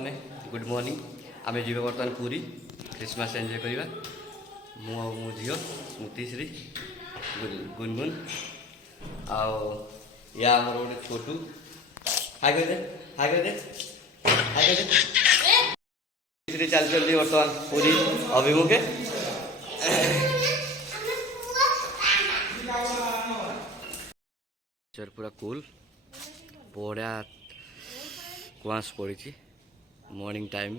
मैंने good morning आम जी बर्तमान पूरी क्रिसमस एंजॉय करवा मो झील स्मृतिश्री गुनगुन या गोटे छोटू हाय कर दे हाय कर दे हाय कर दे चलती बर्तमान पूरी अभिमुखे पूरा कूल बढ़िया कुआस पड़ी morning time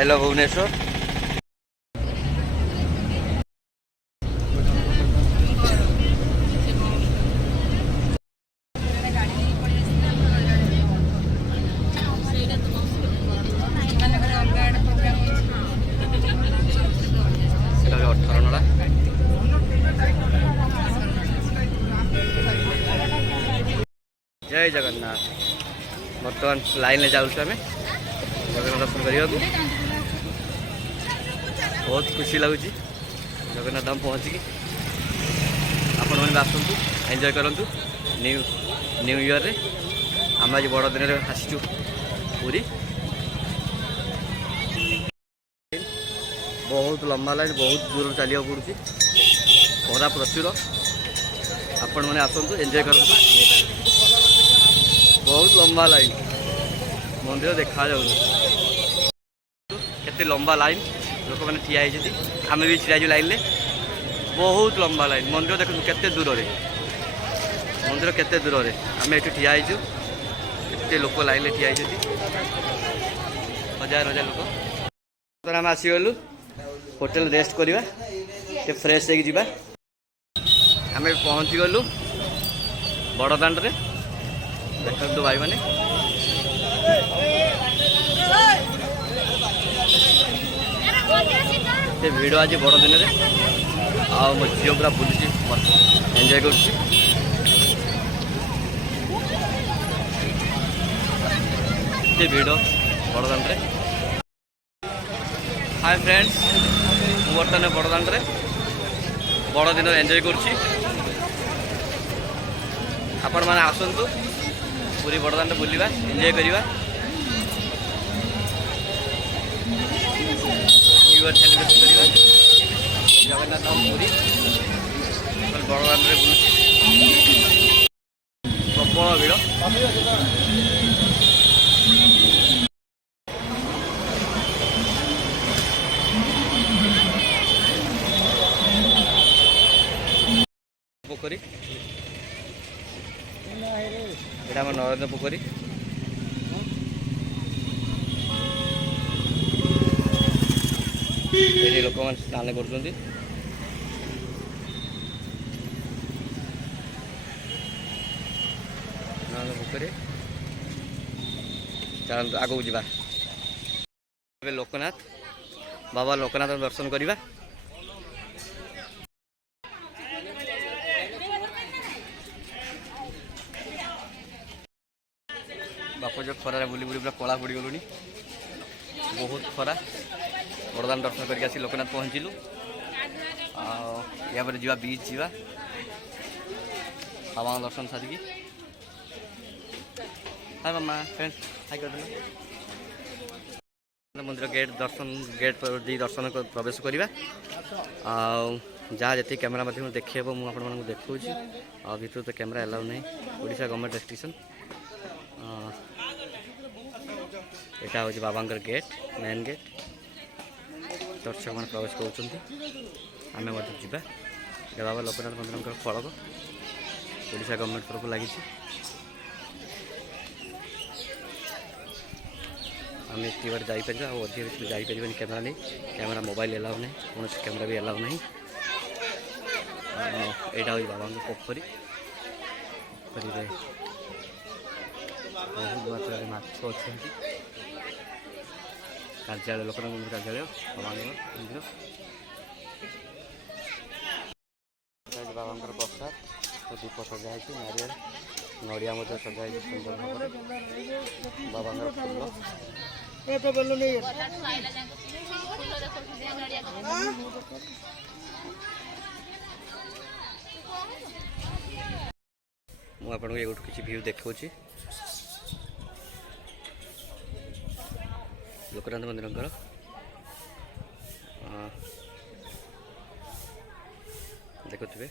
I love Bhubaneswar जय जगन्नाथ बर्तमान लाइन जाऊँ आम जगन्नाथ दर्शन करने बहुत खुशी लगुच जगन्नाथ धाम पहुँचिकी आपण मैंने आसतु एंजॉय करूँ न्यू ईयर रे आम आज बड़ दिन आसीचु पूरी बहुत लंबा लाइन बहुत दूर चलिया पड़ुची खरा प्रचुर आपण मैंने आसतु एंजॉय करूँ बहुत लंबा लाइन मंदिर देखा जाऊ केते लंबा लाइन लोक मैंने ठिया आम भी छिड़ा लाइन ले बहुत लंबा लाइन मंदिर देखो केते दूर रे मंदिर केते दूर रे आम ये ठिया केते लोक लाइन ले ठिया हजार हजार लोक आम आसीगलु होटेल रेस्ट करवा फ्रेश होगा आम पहुँची गलु बड़दाण्ड रे देखु भाई मैंने भिड़ आज बड़ दिन में मो झील पूरा बुलूची एंजॉय कर भिड़ बड़दाण्ड रे हाय फ्रेंड्स बर्तमान बड़दाण्ड रे बड़ दिन एंजॉय कर आपण मैंने आसतु पूरी बड़दाण्ड बुलवा एंजॉय करवा न्यू ईयर सेलिब्रेशन करवा जगन्नाथ धाम पूरी बड़दाण्ड रे बुलूची प्रबल भिड़ पोखरी एटा आम नरेंद्र पोखरी ये लोक मैंने स्नान कर पोखरी चलते आगू जा लोकनाथ बाबा लोकनाथ दर्शन करवा बाप जो खरार बुली बुली पूरा कला पड़ गलुनी बहुत खरा बड़दाण्ड दर्शन करके आसी लोकनाथ पहुँचलु या जा बीच जा बाबा दर्शन सारिकी हाय मामा फ्रेंड्स हाय कर मंदिर गेट पर दर्शन प्रवेश करवा जहाँ जी कैमेरा माध्यम देखेब मुझे देखा भर तो कैमेरा एलाउ नहीं ओडिशा गवर्नमेंट रेस्ट्रिक्शन यहाँ हूँ बाबा गेट मेन गेट दर्शक मैंने प्रवेश करें जा बाबा लोकनाथ मंदिर फलक ओडिशा गवर्नमेंट तरफ लगी आम ये बार जापर अधिक जापर कैमेरा नहीं कैमेरा मोबाइल एलाउ नहीं कौन कैमेरा भी एलाउ नहीं यहाँ हूँ बाबा पोखरी बहुत मात्रा माछ अच्छा କାର୍ଯ୍ୟାଳୟ ଲୋକନାଥ ମନ୍ଦିର କାର୍ଯ୍ୟାଳୟ ବାବାଙ୍କର ମନ୍ଦିର। ବାବାଙ୍କର ପ୍ରସାଦ ଦୀପ ସଜା ହେଇଛି, ନାରିୟଲ ନଡ଼ିଆ ମଧ୍ୟ ସଜା ହେଇଛି ସୁନ୍ଦର ଭାବରେ। ବାବାଙ୍କର ଫୁଲ ମୁଁ ଆପଣଙ୍କୁ ଏଇଠୁ କିଛି ଭ୍ୟୁ ଦେଖାଉଛି ଲୋକନାଥ ମନ୍ଦିରଙ୍କର। ଦେଖୁଥିବେ